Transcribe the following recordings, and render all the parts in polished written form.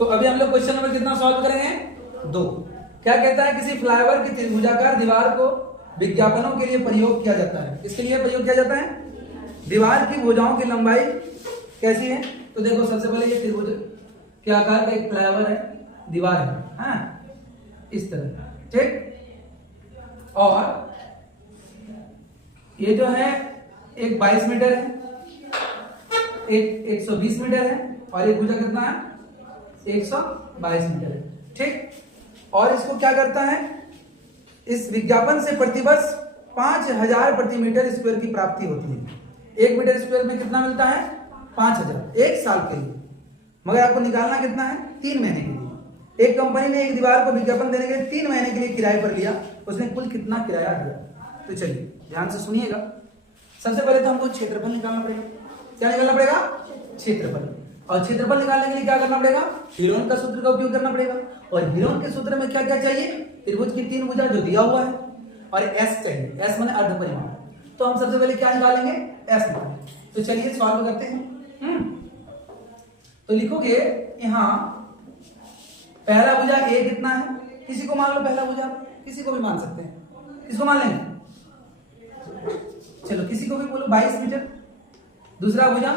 तो अभी हम लोग क्वेश्चन नंबर कितना सॉल्व करेंगे? 2। क्या कहता है? किसी फ्लाईओवर की त्रिभुजाकार दीवार को विज्ञापनों के लिए प्रयोग किया जाता है। इसके लिए प्रयोग किया जाता है। दीवार की भुजाओं की लंबाई कैसी है? तो देखो सबसे पहले ये त्रिभुज के आकार का एक फ्लाईओवर है, दीवार है, हाँ, इस तरह, ठीक। और ये जो है एक 22 मीटर है, एक 120 मीटर है, और एक भुजा कितना है? 122 मीटर है, ठीक। और इसको क्या करता है? इस विज्ञापन से प्रतिवर्ष 5000 प्रति मीटर स्क्वायर की प्राप्ति होती है। 1 मीटर स्क्वायर में कितना मिलता है? 5000, एक साल के लिए। मगर आपको निकालना कितना है? 3 महीने के लिए। एक कंपनी ने एक दीवार को विज्ञापन देने के लिए 3 महीने के लिए किराए पर लिया, उसने कुल कितना किराया दिया? तो चलिए ध्यान से सुनिएगा। सबसे पहले तो हमको क्षेत्रफल निकालना पड़ेगा। क्या निकालना पड़ेगा? क्षेत्रफल। और क्षेत्रफल निकालने के लिए क्या करना पड़ेगा? हीरोन का सूत्र का उपयोग करना पड़ेगा। और हीरोन के सूत्र में क्या क्या चाहिए? त्रिभुज की 3 भुजा जो दिया हुआ है, और एस चाहिए। एस माने अर्ध परिमाण। तो हम सबसे पहले क्या निकालेंगे? एस निकालेंगे। तो चलिए सॉल्व करते हैं। तो लिखोगे यहां पहला भुजा ए कितना है? किसी को मान लो पहला भुजा, किसी को भी मान सकते हैं। किसको मान लेंगे? चलो किसी को भी बोलो 22 मीटर। दूसरा भुजा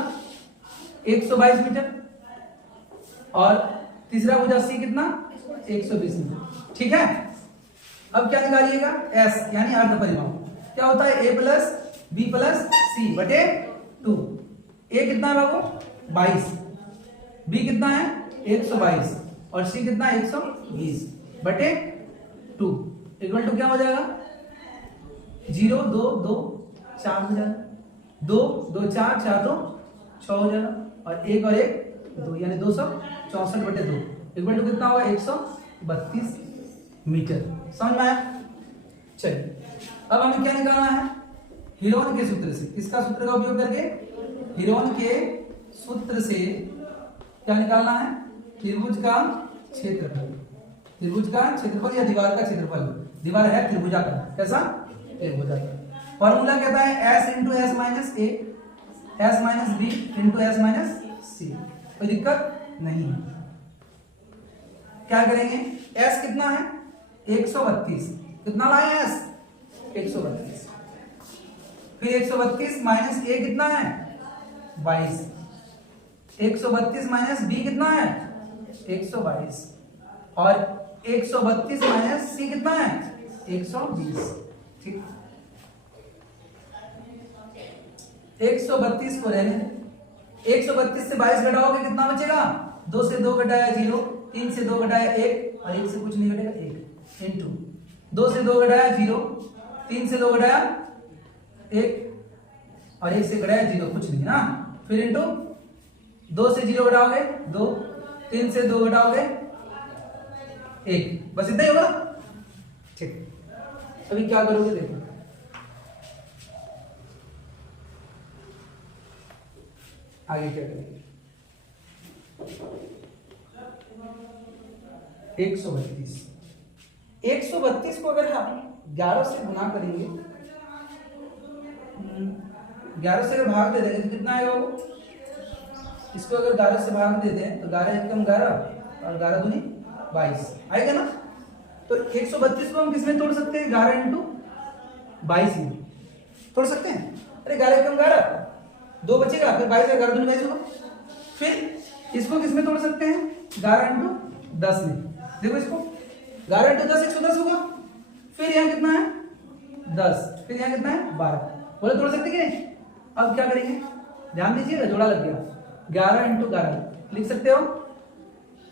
122 मीटर, और तीसरा भुजा सी कितना? 120 मीटर, ठीक है। अब क्या निकालिएगा? एस यानी अर्ध परिमाण। क्या होता है? ए प्लस बी प्लस सी बटे 2। ए कितना है बाबू? 22, बी कितना है? 122, और सी कितना है? 120 बटे 2 इक्वल टू क्या हो जाएगा? 0 2 2 4 हो जाएगा। 2 2 4 4 2 6 हो जाएगा, और 1 और 1 2 यानी 264 बटे 2 इक्वल टू कितना होगा? 132 मीटर। समझ में आया? चलिए अब हमें क्या निकालना है? हीरोन के सूत्र से। किसका सूत्र का उपयोग करके? हीरोन के सूत्र से क्या निकालना है? त्रिभुज का क्षेत्रफल। त्रिभुज का क्षेत्रफल या दीवार का क्षेत्रफल। दीवार है त्रिभुजा का। कैसा? त्रिभुजा का। फॉर्मूला कहता है s into S minus A, S minus B into S minus C. कोई दिक्कत नहीं है। क्या करेंगे? s कितना है? 132। कितना लाए s? 132। फिर 132 माइनस ए कितना है? 22। 132 माइनस बी कितना है? 122, और 132 माइनस सी कितना है? 120, ठीक। 132 को रहने, 132 से 22 घटाओगे कितना बचेगा? 2 से 2 घटाया 0, 3 से 2 घटाया 1, और 1 से कुछ नहीं घटेगा 1 इंटू 2 से 2 घटाया 0, 3 से 2 घटाया 1, और 1 से घटाया 0, कुछ नहीं ना। फिर इंटू 2 से 0 घटाओगे 2, 3 से 2 घटाओगे 1, बस इतना ही होगा, ठीक। अभी क्या करोगे देखो, आगे क्या करेंगे? 132 को अगर हम 11 से गुना करेंगे, 11 से अगर भाग दे देंगे तो कितना आएगा वो? इसको अगर 11 से भाग दे दें तो 11 एकम 11 और 11 दूनी 22 आएगा ना। तो 132 को हम किसमें तोड़ सकते हैं? 11 इंटू 22 में तोड़ सकते हैं। अरे 11 एकम 11, 2 बचेगा, फिर 22 11 दूनी 22 होगा। फिर इसको किसमें तोड़ सकते हैं? 11 इंटू 10 में। देखो इसको 11 इंटू 10 110 होगा। फिर यहाँ कितना है? 10, फिर यहाँ कितना है? 12। बोले तोड़ सकते कि नहीं? अब क्या करेंगे? ध्यान दीजिएगा, जोड़ा लग गया। 11 इंटू 11 लिख सकते हो।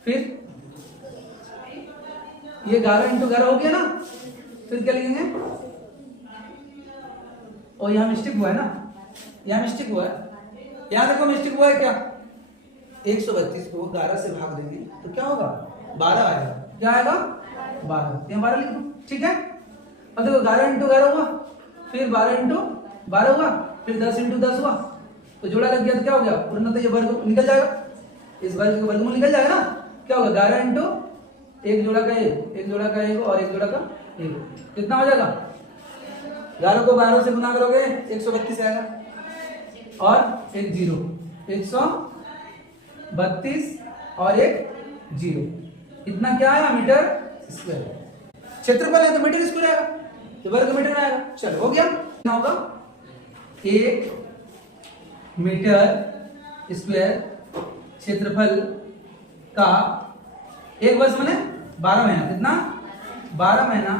फिर ये 11 इंटू 11 हो गया ना। फिर क्या लिखेंगे? और यहाँ मिस्टेक हुआ है ना, यहाँ मिस्टेक हुआ है। यहाँ देखो मिस्टेक हुआ है क्या? 132 को 11 से भाग देंगे तो क्या होगा? 12 आएगा। क्या आएगा? 12। यहाँ 12 लिख दो, ठीक है। अब देखो 11 इंटू 11 हुआ, फिर 12 इंटू 12 हुआ, फिर 10 इंटू 10 हुआ, तो जोड़ा लग गया तो क्या हो गया? पूर्ण तो ये वर्ग निकल जाएगा, इस वर्ग का वर्गमूल निकल जाएगा ना। क्या होगा? 11 इंटू एक जोड़ा का एक जोड़ा का एक और एक जोड़ा का एक, कितना हो जाएगा? 11 को 12 से गुना करोगे 132 आएगा, और एक 0, 132 और एक 0। इतना क्या आया मीटर स्क्वायर। क्षेत्रफल है तो मीटर स्क्वायर आएगा, तो वर्ग मीटर में आएगा। चलो हो गया। कितना होगा 1 मीटर स्क्वायर क्षेत्रफल का 1 वर्ष माने 12 महीना। कितना 12 महीना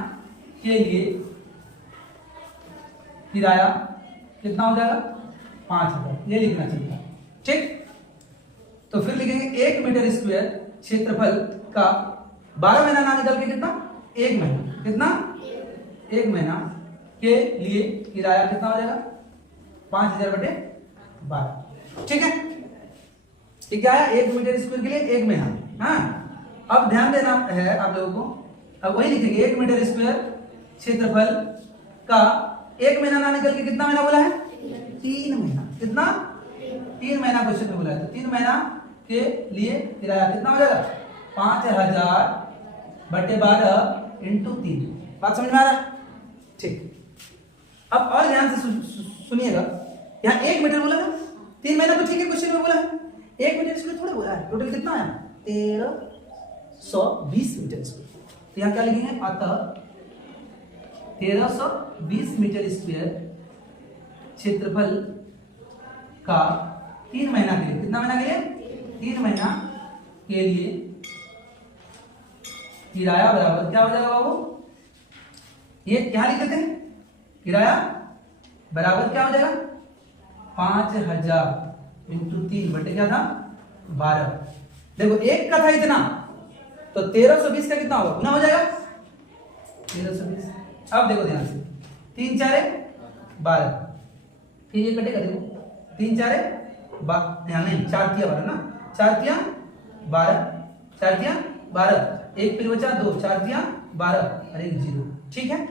के लिए किराया कितना हो जाएगा 5000, ये लिखना चाहिए। ठीक, तो फिर लिखेंगे 1 मीटर स्क्वायर क्षेत्रफल का 12 महीना ना निकल के कितना 1 महीना। कितना 1 महीना के लिए किराया कितना हो जाएगा 5000/12। ठीक है, ये क्या है 1 मीटर स्क्वायर के लिए 1 महीना। हाँ, अब ध्यान देना है आप लोगों को। अब वही लिखेंगे 1 मीटर स्क्वायर क्षेत्रफल का 1 महीना ना निकल के कितना महीना बोला है 3 महीना। कितना 3 महीना क्वेश्चन में बोला है, तो 3 महीना के लिए किराया कितना हो जाएगा 5000/12 × 3। बात समझ में आ रहा है। ठीक, अब और ध्यान से सुनिएगा। यहाँ 1 मीटर बोला था, 3 महीना तो ठीक है क्वेश्चन में बोला है, 1 मीटर स्क्वायर थोड़ा बोला है। टोटल कितना है 1320 मीटर स्क्वायर। तो यहाँ क्या लिखेंगे अतः 1320 मीटर स्क्वायर क्षेत्रफल का 3 महीना के लिए। कितना महीना के लिए 3 महीना के लिए किराया बराबर क्या हो जाएगा बाबू, ये क्या लिख देते हैं किराया बराबर क्या हो जाएगा 5000 × 3 बटे क्या था 12। देखो एक का था इतना, तो 1320 का कितना होगा गुना हो जाएगा 1320। अब देखो ध्यान से 3 4 12, फिर ये कटेगा। देखो 3 4 यहाँ नहीं 4 तिया 12 ना, 4 तिया 12, 4 तिया 12, एक फिर बचा 2, 4 तिया 12 और एक 0। ठीक है,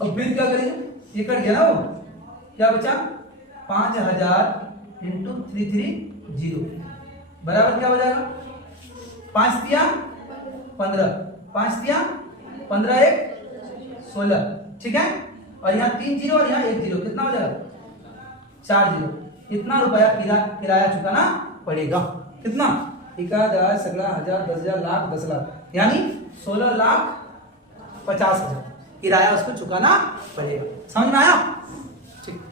और फिर क्या करेंगे ये कट गया ना, वो क्या बचा 5000 × 330 बराबर क्या हो जाएगा 5 तिया 15, 5 तिया 15 1 16। ठीक है, और यहाँ 3 0 और यहाँ 1 0, कितना हो जाएगा 4 0। कितना रुपया किराया चुकाना पड़ेगा, कितना 1000 17,000 10,000 लाख 10 लाख, यानी 16,50,000 किराया उसको चुकाना पड़ेगा। समझ में आया। ठीक,